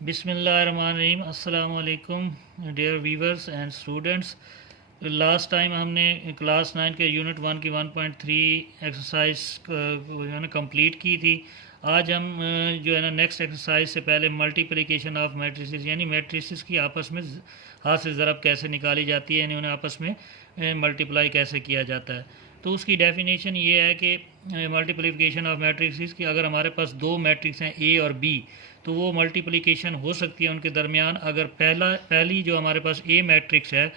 बिस्मिल्लाहिर्रहमानिर्रहीम। अस्सलाम वालेकुम dear viewers and students. Last time हमने क्लास 9 के यूनिट 1 की 1.3 एक्सरसाइज जो है ना कंप्लीट की थी। आज हम जो है ना नेक्स्ट एक्सरसाइज से पहले मल्टीप्लिकेशन ऑफ मैट्रिसेस यानी मैट्रिसेस की आपस में हाथ से ज़रब कैसे निकाली जाती है, यानी उन्हें आपस में मल्टीप्लाई कैसे किया जाता है। तो उसकी डेफिनेशन ये है कि मल्टीप्लिकेशन ऑफ मैट्रिक्स की अगर हमारे पास दो मैट्रिक्स हैं ए और बी, तो वो मल्टीप्लिकेशन हो सकती है उनके दरमियान अगर पहली जो हमारे पास ए मैट्रिक्स है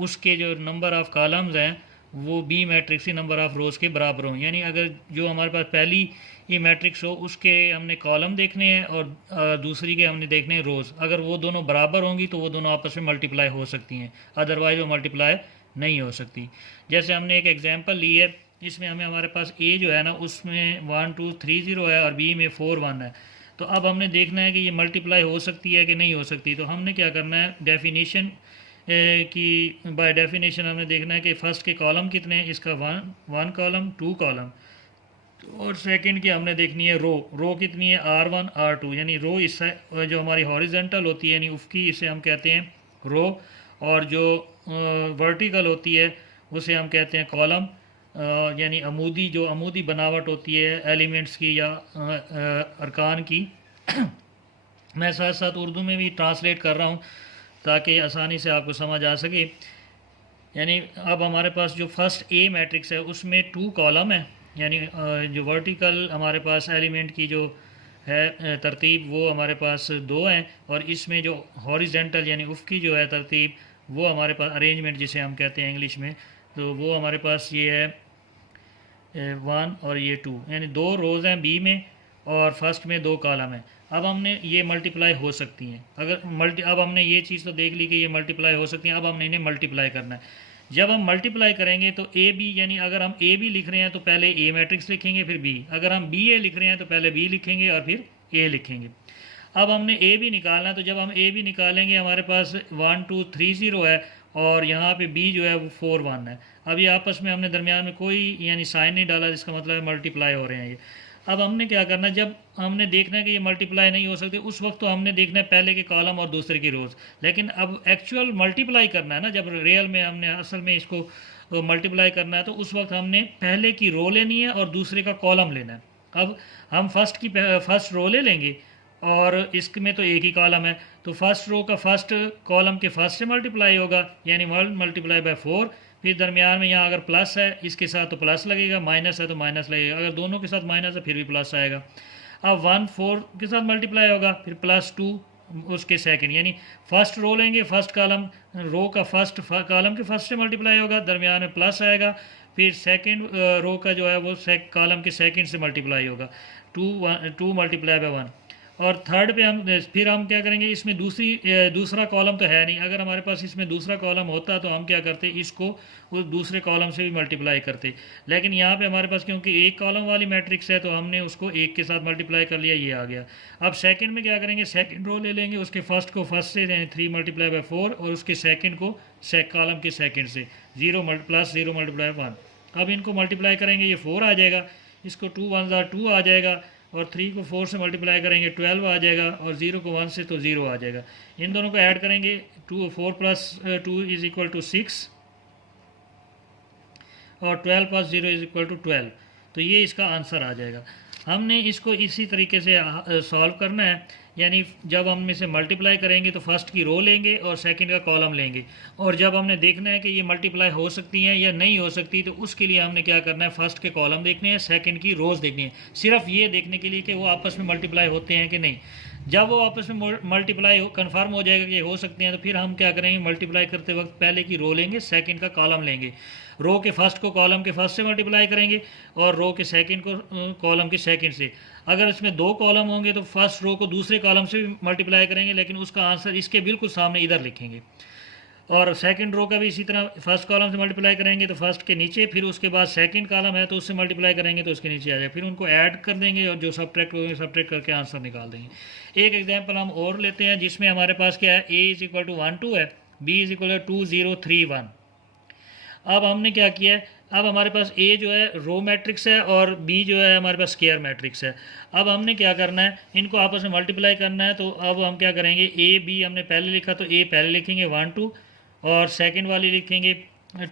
उसके जो नंबर ऑफ़ कॉलम्स हैं वो बी मैट्रिक्स के नंबर ऑफ़ रोज़ के बराबर हों। यानी अगर जो हमारे पास पहली ये मैट्रिक्स हो उसके हमने कॉलम देखने हैं और दूसरी के हमने देखने हैं रोज़। अगर वो दोनों बराबर होंगी तो वो दोनों आपस में मल्टीप्लाई हो सकती हैं, अदरवाइज़ वो मल्टीप्लाई नहीं हो सकती। जैसे हमने एक एग्जांपल ली है, इसमें हमारे पास ए जो है ना उसमें 1230 है और बी में 41 है। तो अब हमने देखना है कि ये मल्टीप्लाई हो सकती है कि नहीं हो सकती। तो हमने क्या करना है, डेफिनेशन की बाय डेफिनेशन हमने देखना है कि फ़र्स्ट के कॉलम कितने हैं, इसका वन कॉलम, टू कॉलम, और सेकंड की हमने देखनी है रो कितनी है, R1 R2। यानी रो इस जो हमारी हॉरिजेंटल होती है यानी उफकी, इसे हम कहते हैं रो, और जो वर्टिकल होती है उसे हम कहते हैं कॉलम। यानी अमूदी, जो अमूदी बनावट होती है एलिमेंट्स की या अरकान की। मैं साथ साथ उर्दू में भी ट्रांसलेट कर रहा हूँ ताकि आसानी से आपको समझ आ सके। यानी अब हमारे पास जो फर्स्ट ए मैट्रिक्स है उसमें टू कॉलम है, यानी जो वर्टिकल हमारे पास एलिमेंट की जो है तरतीब वो हमारे पास दो हैं, और इसमें जो हॉरिजेंटल यानी उफ़की जो है तरतीब वो हमारे पास अरेंजमेंट जिसे हम कहते हैं इंग्लिश में, तो वो हमारे पास ये है वन और ये टू, यानी दो रोज़ हैं बी में और फर्स्ट में दो कॉलम है। अब हमने ये मल्टीप्लाई हो सकती हैं, अब हमने ये चीज़ तो देख ली कि ये मल्टीप्लाई हो सकती हैं। अब हमने इन्हें मल्टीप्लाई करना है। जब हम मल्टीप्लाई करेंगे तो ए बी, यानी अगर हम ए बी लिख रहे हैं तो पहले ए मैट्रिक्स लिखेंगे फिर बी, अगर हम बी ए लिख रहे हैं तो पहले बी लिखेंगे और फिर ए लिखेंगे। अब हमने ए बी निकालना है, तो जब हम ए बी निकालेंगे हमारे पास 1230 है और यहाँ पे बी जो है वो 41 है। अब ये आपस में हमने दरमियान में कोई यानी साइन नहीं डाला, जिसका मतलब है मल्टीप्लाई हो रहे हैं ये। अब हमने क्या करना है, जब हमने देखना है कि ये मल्टीप्लाई नहीं हो सकती उस वक्त तो हमने देखना है पहले के कॉलम और दूसरे की रोज़। लेकिन अब एक्चुअल मल्टीप्लाई करना है ना, जब रियल में हमने असल में इसको मल्टीप्लाई करना है, तो उस वक्त हमने पहले की रो लेनी है और दूसरे का कॉलम लेना है। अब हम फर्स्ट रो ले लेंगे और इसमें तो एक ही कॉलम है, तो फर्स्ट रो का फर्स्ट कॉलम के फर्स्ट से मल्टीप्लाई होगा, यानी 1 × 4। फिर दरमियान में यहाँ अगर प्लस है इसके साथ तो प्लस लगेगा, माइनस है तो माइनस लगेगा, अगर दोनों के साथ माइनस है फिर भी प्लस आएगा। अब 1 4 के साथ मल्टीप्लाई होगा, फिर +2 उसके सेकंड, यानी फर्स्ट रो लेंगे, फर्स्ट कॉलम रो का फर्स्ट कॉलम के फर्स्ट से मल्टीप्लाई होगा, दरमियान में प्लस आएगा, फिर सेकंड रो का जो है वो कॉलम के सेकंड से मल्टीप्लाई होगा, 2 × 1। और थर्ड पे फिर हम क्या करेंगे, इसमें दूसरा कॉलम तो है नहीं, अगर हमारे पास इसमें दूसरा कॉलम होता तो हम क्या करते, इसको उस दूसरे कॉलम से भी मल्टीप्लाई करते। लेकिन यहाँ पे हमारे पास क्योंकि एक कॉलम वाली मैट्रिक्स है तो हमने उसको एक के साथ मल्टीप्लाई कर लिया, ये आ गया। अब सेकंड में क्या करेंगे, सेकंड रो ले लेंगे, उसके फर्स्ट को फर्स्ट से यानी 3 × 4 और उसके सेकंड को कॉलम के सेकंड से 0 + 1। अब इनको मल्टीप्लाई करेंगे, ये 4 आ जाएगा, इसको 2 1 2 आ जाएगा, और 3 को 4 से मल्टीप्लाई करेंगे 12 आ जाएगा, और 0 को 1 से तो 0 आ जाएगा। इन दोनों को ऐड करेंगे, 4 + 2 = 6 और 12 + 0 = 12। तो ये इसका आंसर आ जाएगा। हमने इसको इसी तरीके से सॉल्व करना है, यानी जब हम इसे मल्टीप्लाई करेंगे तो फर्स्ट की रो लेंगे और सेकंड का कॉलम लेंगे, और जब हमने देखना है कि ये मल्टीप्लाई हो सकती हैं या नहीं हो सकती तो उसके लिए हमने क्या करना है, फर्स्ट के कॉलम देखने हैं, सेकंड की रोज़ देखनी है, सिर्फ ये देखने के लिए कि वो आपस में मल्टीप्लाई होते हैं कि नहीं। जब वो आपस में मल्टीप्लाई कन्फर्म हो जाएगा कि हो सकते हैं, तो फिर हम क्या करेंगे, मल्टीप्लाई करते वक्त पहले की रो लेंगे, सेकंड का कॉलम लेंगे, रो के फर्स्ट को कॉलम के फर्स्ट से मल्टीप्लाई करेंगे और रो के सेकंड को कॉलम के सेकंड से। अगर इसमें दो कॉलम होंगे तो फर्स्ट रो को दूसरे कॉलम से भी मल्टीप्लाई करेंगे, लेकिन उसका आंसर इसके बिल्कुल सामने इधर लिखेंगे। और सेकंड रो का भी इसी तरह फर्स्ट कॉलम से मल्टीप्लाई करेंगे तो फर्स्ट के नीचे, फिर उसके बाद सेकंड कॉलम है तो उससे मल्टीप्लाई करेंगे तो उसके नीचे आ जाएगा, फिर उनको ऐड कर देंगे और जो सब्ट्रैक्ट होंगे सब्ट्रैक्ट करके आंसर निकाल देंगे। एक एग्जांपल हम और लेते हैं जिसमें हमारे पास क्या है, a = 1 2 है, b = 2 0 3 1। अब हमने क्या किया है, अब हमारे पास ए जो है रो मैट्रिक्स है और बी जो है हमारे पास स्क्वायर मैट्रिक्स है। अब हमने क्या करना है, इनको आपस में मल्टीप्लाई करना है। तो अब हम क्या करेंगे, ए बी हमने पहले लिखा तो ए पहले लिखेंगे 1 2, और सेकंड वाली लिखेंगे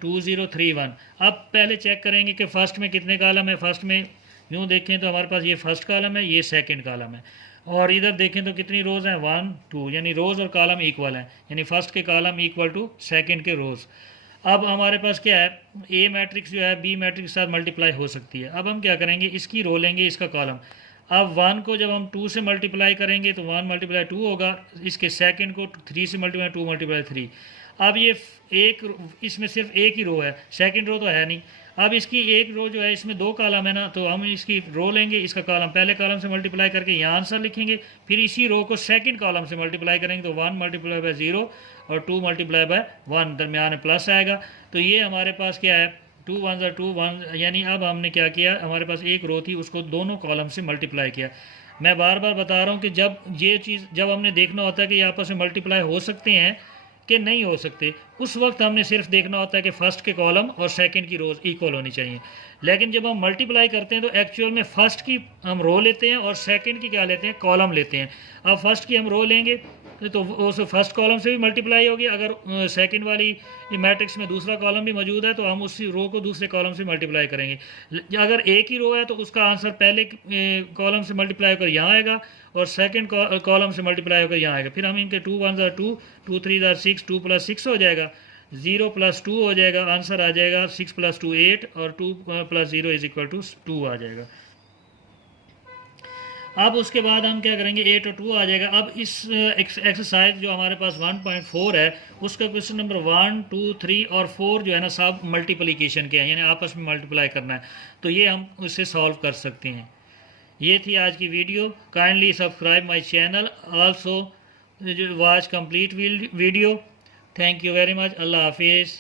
2 0 3 1। अब पहले चेक करेंगे कि फर्स्ट में कितने कॉलम है। फर्स्ट में यूँ देखें तो हमारे पास ये फर्स्ट कॉलम है, ये सेकंड कॉलम है, और इधर देखें तो कितनी रोज़ हैं 1 2, यानी रोज़ और कॉलम इक्वल हैं, यानी फर्स्ट के कॉलम इक्वल टू सेकंड के रोज़। अब हमारे पास क्या है, ए मैट्रिक्स जो है बी मैट्रिक्स के साथ मल्टीप्लाई हो सकती है। अब हम क्या करेंगे, इसकी रो लेंगे, इसका कॉलम। अब 1 को जब हम 2 से मल्टीप्लाई करेंगे तो 1 मल्टीप्लाई 2 होगा, इसके सेकंड को 3 से मल्टीप्लाई 2 मल्टीप्लाई 3। अब ये एक, इसमें सिर्फ एक ही रो है, सेकंड रो तो है नहीं। अब इसकी एक रो जो है, इसमें 2 कॉलम है ना, तो हम इसकी रो लेंगे, इसका कॉलम पहले कॉलम से मल्टीप्लाई करके यहाँ आंसर लिखेंगे, फिर इसी रो को सेकंड कॉलम से मल्टीप्लाई करेंगे तो 1 मल्टीप्लाई बाय 0 और 2 मल्टीप्लाई बाय 1, दरमियान में प्लस आएगा। तो ये हमारे पास क्या है, 2 1 2 1, यानी अब हमने क्या किया, हमारे पास एक रो थी उसको दोनों कॉलम से मल्टीप्लाई किया। मैं बार बार बता रहा हूँ कि जब ये चीज़, जब हमने देखना होता है कि ये आपस में मल्टीप्लाई हो सकते हैं कि नहीं हो सकते, उस वक्त हमने सिर्फ देखना होता है कि फर्स्ट के कॉलम और सेकंड की रोज इक्वल होनी चाहिए। लेकिन जब हम मल्टीप्लाई करते हैं तो एक्चुअल में फर्स्ट की हम रो लेते हैं और सेकंड की क्या लेते हैं, कॉलम लेते हैं। अब फर्स्ट की हम रो लेंगे तो उस फर्स्ट कॉलम से भी मल्टीप्लाई होगी। अगर सेकंड वाली मैट्रिक्स में दूसरा कॉलम भी मौजूद है तो हम उसी रो को दूसरे कॉलम से मल्टीप्लाई करेंगे। अगर एक ही रो है तो उसका आंसर पहले कॉलम से मल्टीप्लाई होकर यहाँ आएगा और सेकंड कॉलम से मल्टीप्लाई होकर यहाँ आएगा। फिर हम इनके 2 1 2, 2 3 6, 2 + 6 हो जाएगा, 0 + 2 हो जाएगा, आंसर आ जाएगा 6 + 2 8 और 2 + 0 = 2 आ जाएगा। अब उसके बाद हम क्या करेंगे, 8 और 2 आ जाएगा। अब इस एक्सरसाइज जो हमारे पास 1.4 है उसका क्वेश्चन नंबर 1 2 3 और 4 जो है ना, सब मल्टीप्लिकेशन के हैं, यानी आपस में मल्टीप्लाई करना है। तो ये हम उससे सॉल्व कर सकते हैं। ये थी आज की video. Kindly subscribe my channel, also watch complete video. Thank you very much. अल्लाह हाफिज़।